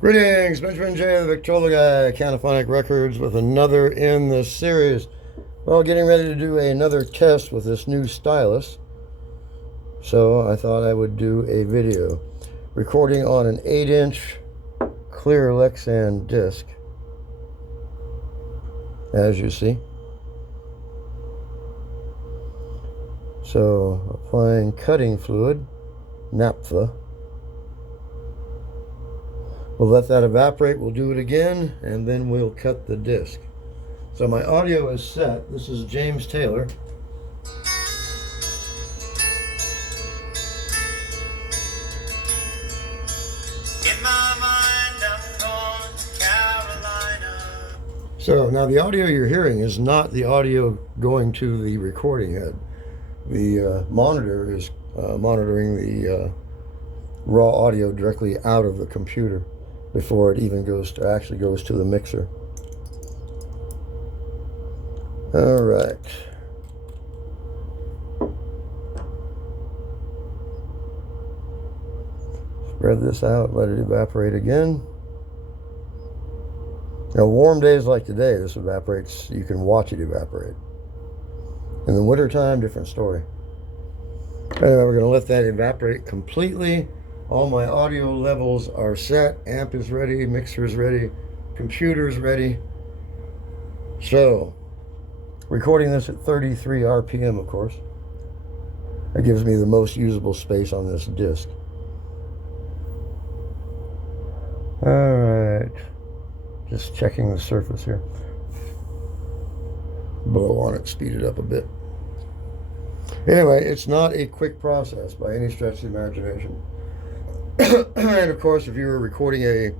Greetings, Benjamin J. the Victrola Guy, Canophonic Records, with another in this series. Well, getting ready to do another test with this new stylus, so I thought I would do a video. Recording on an 8-inch clear Lexan disc, as you see. So, applying cutting fluid, naphtha. We'll let that evaporate, we'll do it again, and then we'll cut the disc. So my audio is set. This is James Taylor. In my mind, I'm going to Carolina. So now the audio you're hearing is not the audio going to the recording head. The monitor is monitoring the raw audio directly out of the computer before it even actually goes to the mixer. All right. Spread this out, let it evaporate again. Now, warm days like today, this evaporates, you can watch it evaporate. In the wintertime, different story. Anyway, we're going to let that evaporate completely. All my audio levels are set. Amp is ready, mixer is ready, computer is ready. So, recording this at 33 RPM, of course. That gives me the most usable space on this disc. Alright. Just checking the surface here. Blow on it, speed it up a bit. Anyway, it's not a quick process by any stretch of the imagination. And of course, if you were recording a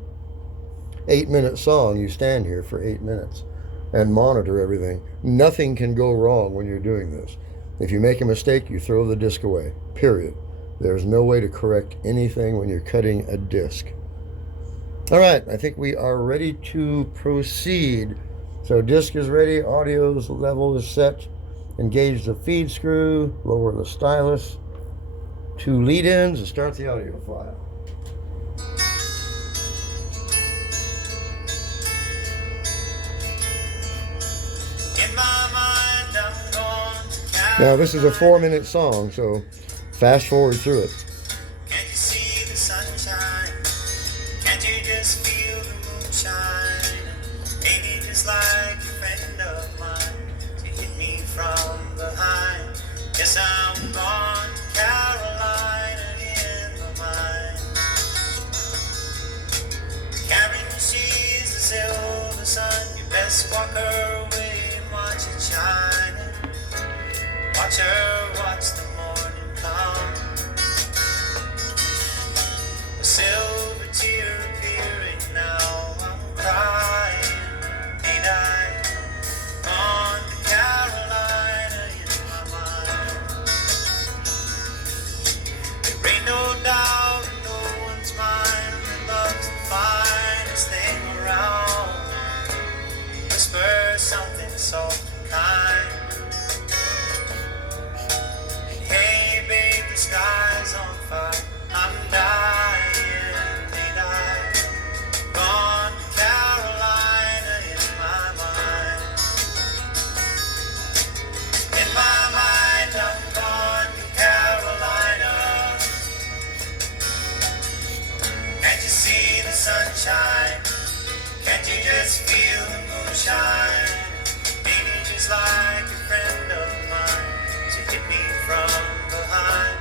8-minute song, you stand here for 8 minutes and monitor everything. Nothing can go wrong when you're doing this. If you make a mistake, you throw the disc away, period. There's no way to correct anything when you're cutting a disc. All right, I think we are ready to proceed. So disc is ready, audio's level is set. Engage the feed screw, lower the stylus, 2 lead ins, and start the audio file. Now this is a 4-minute song, so fast forward through it. Can't you see the sunshine? Can't you just feel the moonshine? Ain't it just like a friend of mine to hit me from behind? Yes, I'm gone to Carolina in my mind. Carrying she's the silver sun. You best walk her away and watch it shining. Watch her watch the morning come. A silver tear appearing now. I'm crying. Ain't I gone to Carolina in my mind? There ain't no doubt in no one's mind that love's the finest thing around. Whisper something soft and kind. Hey babe, the sky's on fire. I'm dying, ain't I? Gone to Carolina in my mind. In my mind, I'm gone to Carolina. Can't you see the sunshine? Can't you just feel the moonshine? Maybe just like a friend of mine to hit me from behind.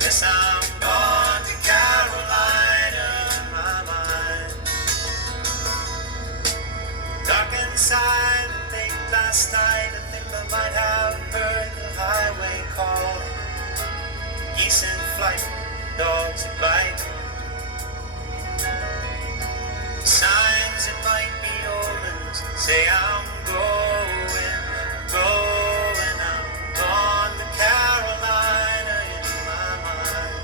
Yes, I'm gone to Carolina in my mind. Dark inside, late last night, I think I might have heard the highway calling. Geese in flight, dogs that bite. Signs it might be omens, say I'm going, I'm gone to Carolina in my mind.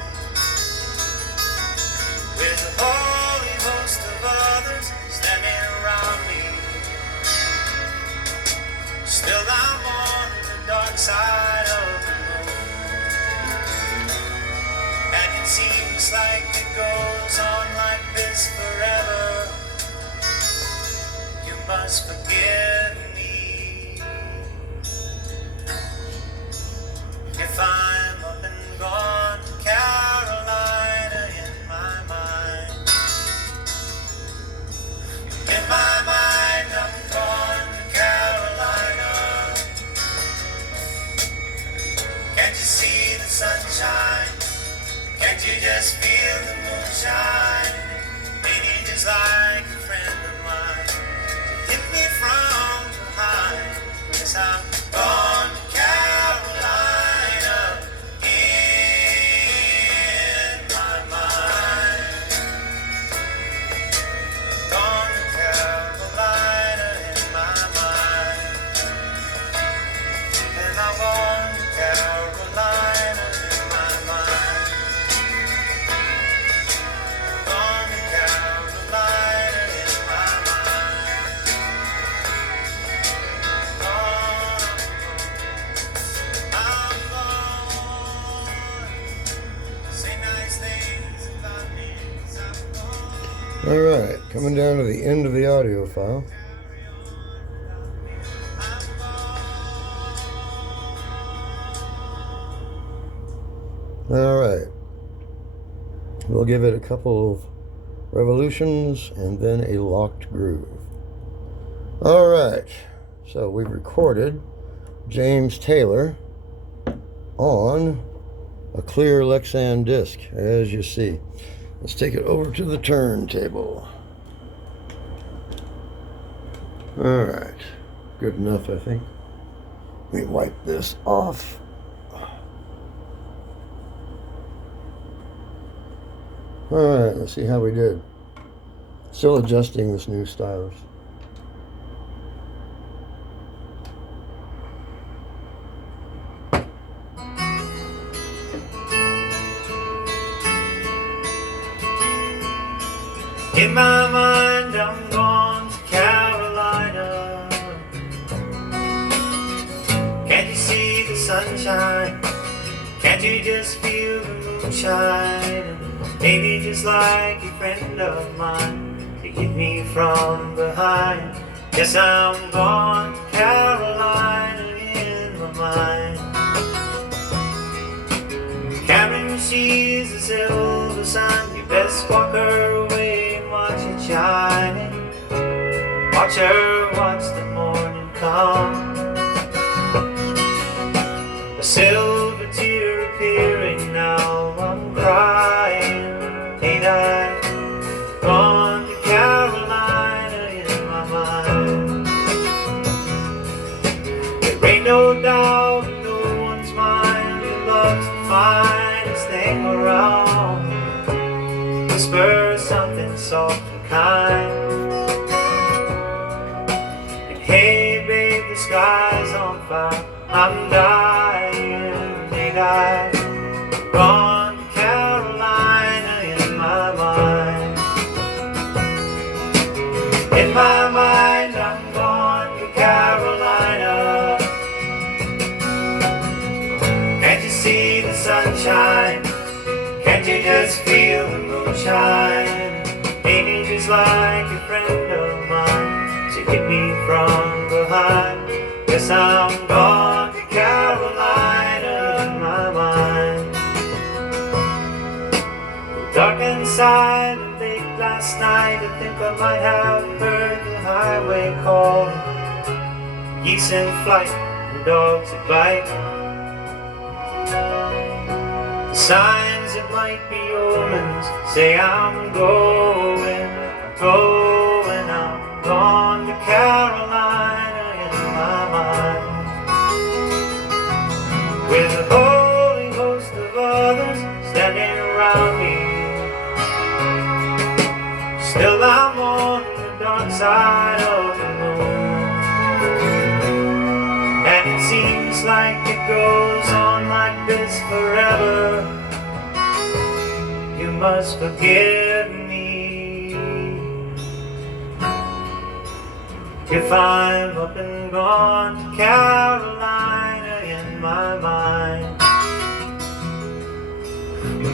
must forgive me if I'm up and gone to Carolina in my mind. In my mind, I'm gone to Carolina. Can't you see the sunshine? Can't you just feel the moonshine? Maybe just like a friend of mine to hit me from behind. Yes, I'm gone to Carolina in my mind. Gone to Carolina in my mind. And I'm gone to Carolina in my mind. Gone to Carolina in my mind. I'm gone. Say nice things about me, 'cause I'm gone. All right, coming down to the end of the audio file. All right, we'll give it a couple of revolutions and then a locked groove. All right, so we've recorded James Taylor on a clear Lexan disc, as you see. Let's take it over to the turntable. All right, good enough, I think. Let me wipe this off. All right, let's see how we did. Still adjusting this new stylus. In my mind, I'm gone to Carolina. Can't you see the sunshine? Can't you just feel the moonshine? Maybe just like a friend of mine to hit me from behind. Yes, I'm gone to Carolina in my mind. Carrying she's the silver sun. You best walk her away and watch it shining. Watch her watch the morning come. A silver tear appearing now. I'm crying. Ain't I gone to Carolina in my mind? There ain't no doubt in no one's mind. Your love's the finest thing around. Whisper something soft and kind. And hey babe, the sky's on fire. I'm dying. Ain't I gone to Carolina in my mind? In my mind, I'm gone to Carolina. Can't you see the sunshine? Can't you just feel the moonshine? Ain't it just like a friend of mine to hit me from behind? Yes, I'm gone to Carolina in my mind. Dark inside and late last night, I think I might have heard the highway call. Geese in flight and dogs that bite. The signs that might be omens say I'm going, I'm gone to Carolina in my mind. With a holy host of others standing around me, still I'm on the dark side of the moon. And it seems like it goes on like this forever. You must forgive me if I'm up and gone to Carolina in my mind.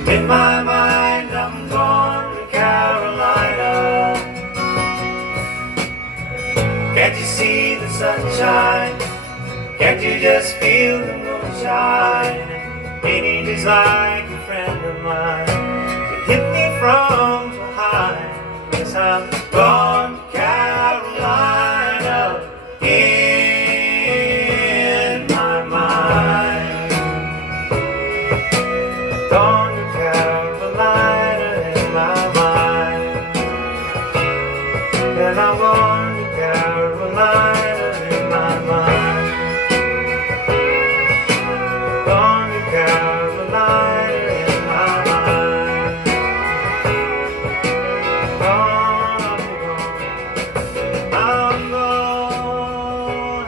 In my mind, I'm gone to Carolina. Can't you see the sunshine? Can't you just feel the moonshine? Ain't he just like a friend of mine? To hit me from behind. Yes, I'm gone to Carolina in my mind. Gone to Carolina in my mind. And I'm gone to Carolina in my mind. Gone to Carolina in my mind. Gone, I'm gone.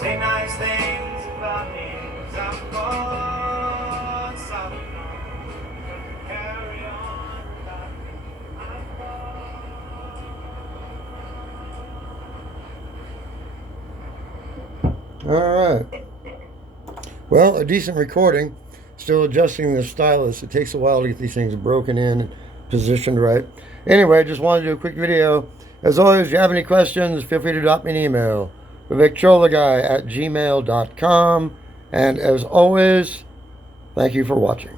Say nice things about me, 'cause I'm gone. Carry on without me. I'm gone. All right. Well, a decent recording. Still adjusting the stylus. It takes a while to get these things broken in and positioned right. Anyway, just wanted to do a quick video. As always, if you have any questions, feel free to drop me an email. TheVictrolaGuy@gmail.com. And as always, thank you for watching.